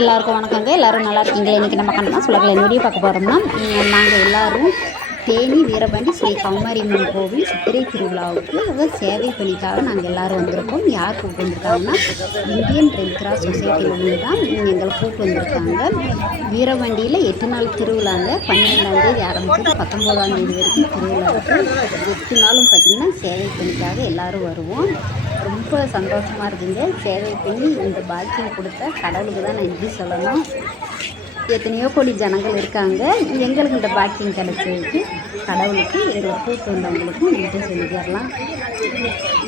எல்லாருக்கும் வணக்கங்க. எல்லோரும் நல்லா இருக்கீங்களா? இன்றைக்கி நம்ம கண்ணமாக சொல்லலை வீடியோ பார்க்க போகிறோம்னா, நாங்கள் எல்லோரும் தேனி வீரபாண்டி ஸ்ரீ கௌமாரியம்மன் கோவில் சித்திரை திருவிழாவுக்கு சேவை பணிக்காக நாங்கள் எல்லோரும் வந்திருக்கோம். யார் கூப்பிட்டு வந்திருக்காங்கன்னா, இந்தியன் ரெட் கிராஸ் சொசைட்டியிலேருந்து தான் எங்களை கூப்பிட்டு வந்திருக்காங்க. வீரபாண்டியில் 8 நாள் திருவிழாங்க. 12ஆம் தேதி ஆரம்பிச்சு 19ஆம் தேதி வரைக்கும் திருவிழாவுக்கு 8 நாளும் பார்த்திங்கன்னா சேவை பணிக்காக எல்லோரும் வருவோம். ரொம்ப சந்தோஷமாக இருக்குங்க. சேவை பண்ணி இந்த பாக்கியம் கொடுத்த கடவுளுக்கு தான் நன்றி சொல்லணும். எத்தனையோ கோடி ஜனங்கள் இருக்காங்க. எங்களுக்கு இந்த பாக்கியம் கிடைச்சதுக்கு கடவுளுக்கு எங்களை கூப்பிட்டு வந்தவங்களுக்கும் நன்றி சொல்லிக்கிறலாம்.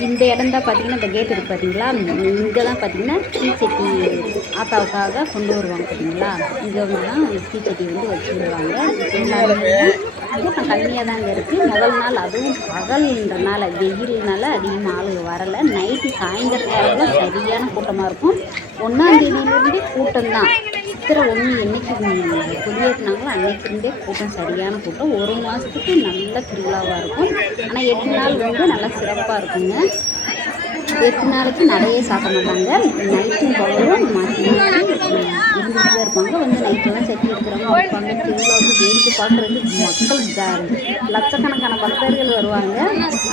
இந்த இடம் தான் பார்த்திங்கன்னா, இந்த கேட் இருக்குது பார்த்தீங்களா, இங்கே தான் பார்த்திங்கன்னா தீச்சட்டி ஆத்தாவுக்காக கொண்டு வருவாங்க பார்த்தீங்களா. இங்கே வந்து தான் தீச்சட்டி வந்து வச்சு விடுவாங்க. எல்லாருமே கூட்டம் கம்மியாக தாங்க இருக்குது. முதல் நாள் அதுவும் பகல்ன்றனால வெயில்னால அதிகமாக ஆளுங்க வரலை. நைட்டு சாயந்தர நேரத்தில் சரியான கூட்டமாக இருக்கும். 1ஆம் தேதியிலேருந்தே கூட்டம் தான். சித்திரை 1 என்றைக்கு கொடியேற்றினாங்களோ அன்னைக்கிருந்தே கூட்டம் சரியான கூட்டம். 1 மாதத்துக்கு நல்ல திருவிழாவாக இருக்கும். ஆனால் 8 நாள் வந்து நல்லா சிறப்பாக இருக்குங்க. 8 நாளைக்கு நிறைய சாப்பிட மாட்டாங்க. நைட்டும் பகலும் மாற்றி இருந்துட்டு தான் இருப்பாங்க. வந்து நைட்டெல்லாம் சட்டி எடுக்கிறவங்க வைப்பாங்க. திருவிழாவுக்கு வேடிக்கை பார்க்குறதுக்கு மக்கள் லட்சக்கணக்கான பக்தர்கள் வருவாங்க.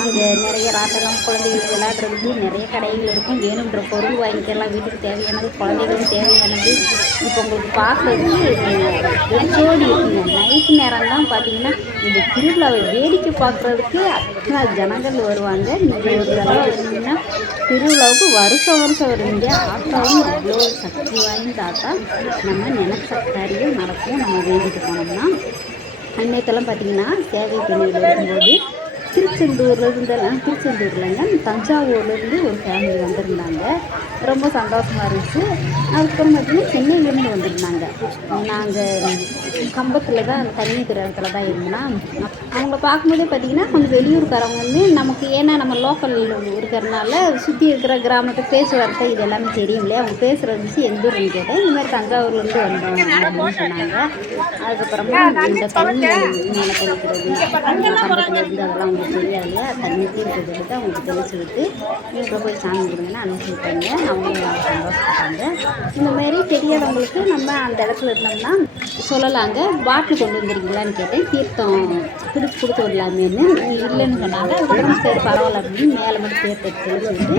அங்கே நிறைய ராட்டெல்லாம் குழந்தைகளுக்கு விளையாடுறதுக்கு நிறைய கடைகள் இருக்கும். வேணுன்ற பொருள் வாங்கிக்கலாம். வீட்டுக்கு தேவையானது, குழந்தைகளுக்கு தேவையானது. இப்போ உங்களுக்கு பார்க்குறதுக்கு வெச்சோடி இருக்குங்க. நைட்டு நேரம் தான் பார்த்தீங்கன்னா இந்த திருவிழாவை வேடிக்கை பார்க்குறதுக்கு அத்தனை ஜனங்கள் வருவாங்க. நீங்கள் ஒரு தடவை இருந்தீங்கன்னா திருவிழாவுக்கு வருஷம் வருவீங்க. ஆத்தாவும் அவ்வளோ சக்தி வாய்ந்த ஆத்தா. நம்ம நினைச்ச காரியம் நடக்கும். நம்ம வேண்டிட்டு போனோம்னா அன்னைக்கெல்லாம் பார்த்திங்கன்னா சேவை பணியில் இருக்கும்போது திருச்செந்தூர்லங்க தஞ்சாவூர்லேருந்து ஒரு ஃபேமிலி வந்திருந்தாங்க. ரொம்ப சந்தோஷமாக இருந்துச்சு. அதுக்கப்புறம் பார்த்திங்கன்னா சென்னையிலேருந்து வந்திருந்தாங்க. நாங்கள் கம்பத்தில் தான் தண்ணி இடத்துல தான் இருந்தோம். அவங்கள பார்க்கும்போதே பார்த்திங்கன்னா கொஞ்சம் வெளியூருக்காரவங்க வந்து நமக்கு, ஏன்னா நம்ம லோக்கல் இருக்கிறதுனால சுற்றி இருக்கிற கிராமத்தை பேசுவார்த்தை இது எல்லாமே தெரியும் இல்லையா. அவங்க பேசுகிற விஷயம் எந்த ஊருன்னு கேட்டேன். இந்த மாதிரி தஞ்சாவூர்லேருந்து வந்தோம் அப்படின்னு சொன்னாங்க. அதுக்கப்புறமா இந்த தண்ணி மேலே தெளிக்கிறது கம்பத்தில் இருந்து அதெல்லாம் அவங்களுக்கு தெரியாது இல்லையா. தண்ணி தீர்க்கிறதுக்கு அவங்களுக்கு தெளிச்சு விட்டு நீங்கள் போய் சாமி கொடுங்கன்னா அனுப்பிச்சி விட்டாங்க. அவங்களும் சந்தோஷப்பட்டாங்க. இந்த மாதிரி தெரியாதவங்களுக்கு நம்ம அந்த இடத்துல இருந்தோம்னா சொல்லலாங்க. பாட்டில் கொண்டு வந்துருக்கீங்களான்னு கேட்டேன். தீர்த்தம் கொடுத்து விடலாமேன்னு இல்லைன்னு சொன்னாங்க. அதுக்கப்புறம் சரி பரவாயில்ல அப்படின்னு மேலே மட்டும் தீர்த்தத்தை தெளிச்சுட்டு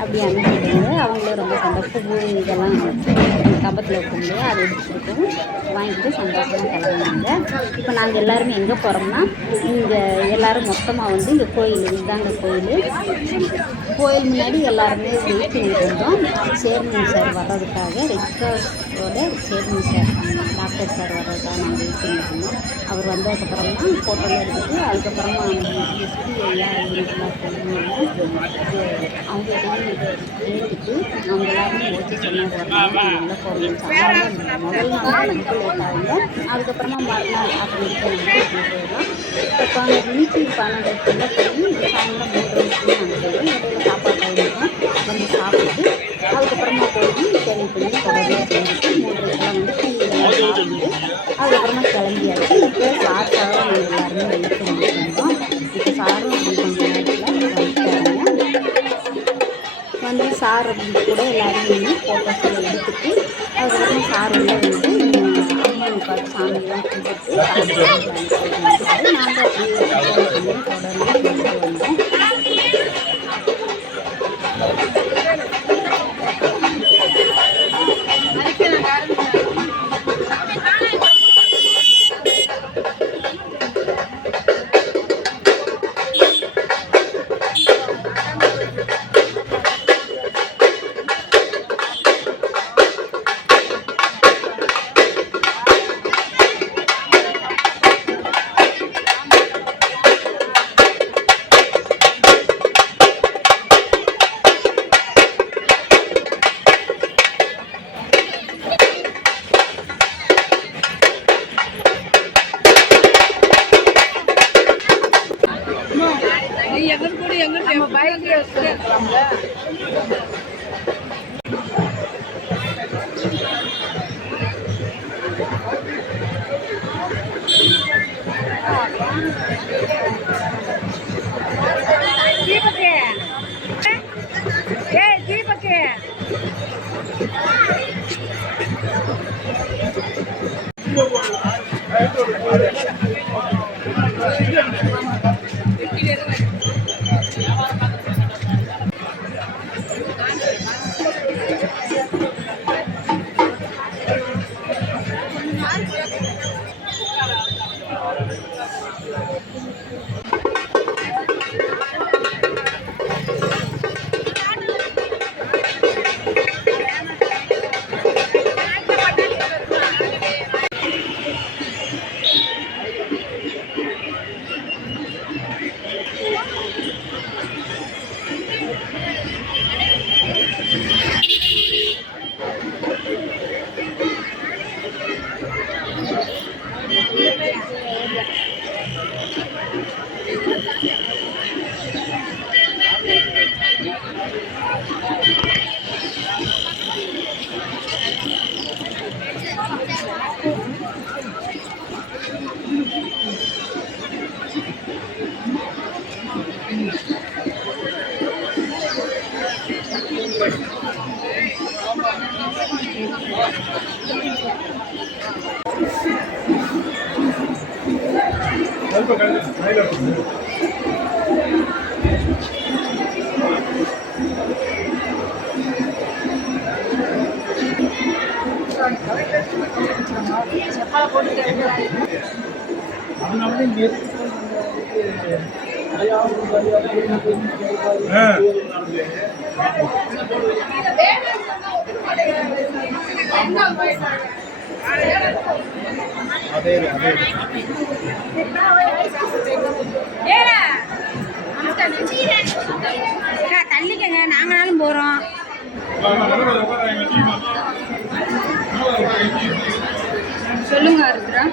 அப்படி அனுப்பிட்டாங்க. அவங்களும் ரொம்ப சந்தோஷம். இதெல்லாம் கம்பத்தில் இருக்கும் இல்லையா, அதை எடுத்துக்கிட்டும் வாங்கிட்டு சந்தோஷமாக கிளம்புனாங்க. இப்போ நாங்கள் எல்லாருமே எங்கே போகிறோம்னா, இங்கே எல்லோரும் மொத்தமாக வந்து இங்கே கோயில் இதுதாங்க கோயில் முன்னாடி எல்லாருமே வெயிட் பண்ணிட்டு இருந்தோம். சேர்மன் சார் வர்றதுக்காக, ரெட் கிராஸோட சேர்மன் சார் டாக்டர் சார் வர்றதுக்காக நாங்கள் வெயிட் பண்ணிட்டு இருந்தோம். அவர் வந்ததுக்கப்புறமா ஃபோட்டோலாம் எடுத்துட்டு அதுக்கப்புறமா எஸ்பி ஐயா அவங்ககிட்டையும் கேட்டுட்டு அவங்க எல்லாருமே ஓகே சொன்னாங்க. நல்ல கோவில் முதல் நாள் நமக்கு லேட் ஆகுங்க. அதுக்கப்புறமா மறுநாள் அப்படின்ட்டு போயிடலாம். இப்போ ரீச்சி 12 போய் சாயந்தரம் 3 நாங்கள் போய் இடையில சாப்பாடு ஆகிருக்கோம். வந்து சாப்பிட்டு அதுக்கப்புறமா போய் சேவை பண்ணி தொடர்ந்து செஞ்சுட்டு 3 வந்து டீ சாப்பிட்டு அதுக்கப்புறமா கிளம்பியாச்சு. இப்போ சாருக்காக நாங்கள் எல்லாருமே வெயிட் பண்ணிட்டு இருந்தோம். இப்போ சாரும் கொஞ்சம் நேரத்தில் வந்துட்டாங்க. வந்து சார் கூட எல்லாரும் ஃபோட்டோஸ் எல்லாம் எடுத்துட்டு அதுக்கப்புறம் சார் உள்ள வந்து அம்மன் பார்த்து சாமியெல்லாம் கும்பிட்டு நாங்கள் அப்படியே தொடர்ந்து வந்தோம். நம்ம பைக்ல வச்சுருக்கோம்ல. தீபக்கு தீபக்கு தள்ளிக்கங்க, நாங்களாலும் போறோம். சொல்லுங்க ருத்ரா.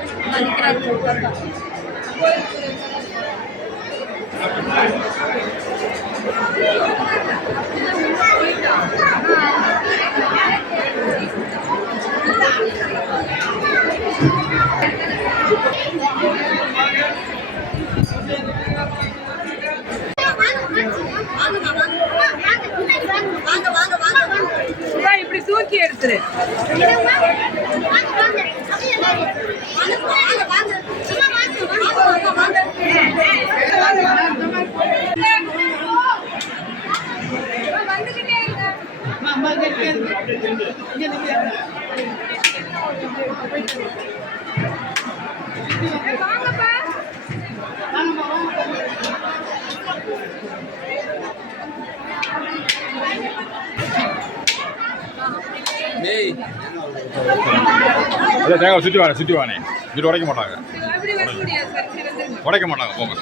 இப்படி தூக்கி எடுத்துரு. தேங்காய் சுற்றி வாங்க, சுற்றி வாங்க. இது உடைக்க மாட்டாங்க, உடைக்க மாட்டாங்க. போங்க.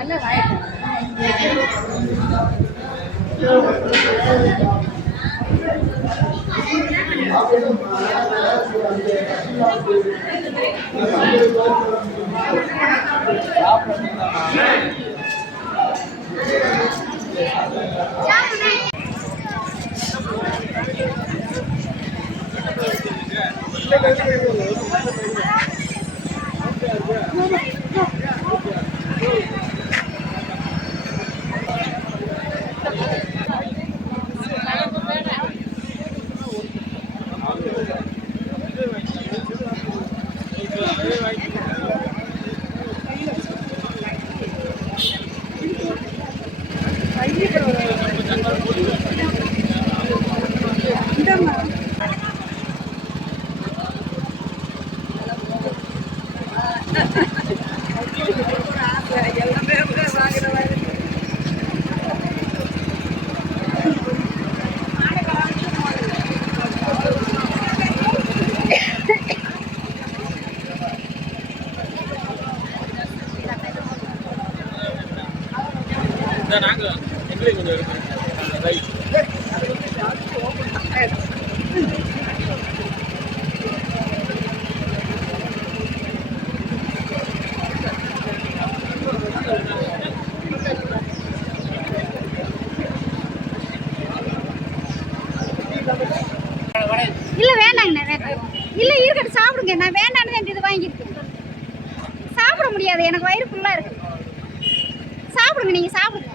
நல்லா நாங்கள் எங்களுக்கு கொஞ்சம் ரைட். இல்லை வேண்டாங்கண்ணா, இல்லை இருக்கட்டும் சாப்பிடுங்க. நான் வேண்டான்னு இது வாங்கியிருக்கேன். சாப்பிட முடியாது, எனக்கு வயிறு ஃபுல்லாக இருக்கு. சாப்பிடுங்க, நீங்கள் சாப்பிடுங்க.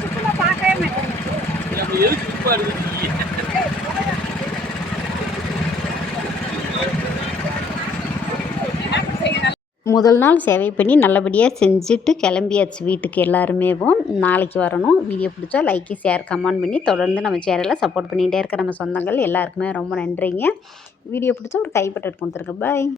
சுத்தமாக பார்க்கவே மாட்டேன். முதல் நாள் சேவை பண்ணி நல்லபடியாக செஞ்சுட்டு கிளம்பியாச்சு வீட்டுக்கு. எல்லாருமேவும் நாளைக்கு வரணும். வீடியோ பிடிச்சா லைக், ஷேர், கமெண்ட் பண்ணி தொடர்ந்து நம்ம சேனலை சப்போர்ட் பண்ணிகிட்டே இருக்க நம்ம சொந்தங்கள் எல்லாருக்குமே ரொம்ப நன்றிங்க. வீடியோ பிடிச்சா ஒரு கைப்பற்ற கொடுத்துருங்க. பாய்.